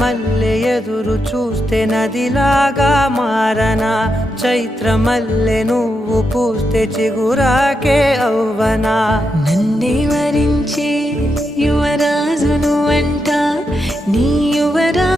మల్లె ఎదురు చూస్తే నదిలాగా మారనా, చైత్రమల్లె నువ్వు పూస్తే చిగురాకే అవ్వనా. నన్నే వరించే యువరాజును అంట నీ యువ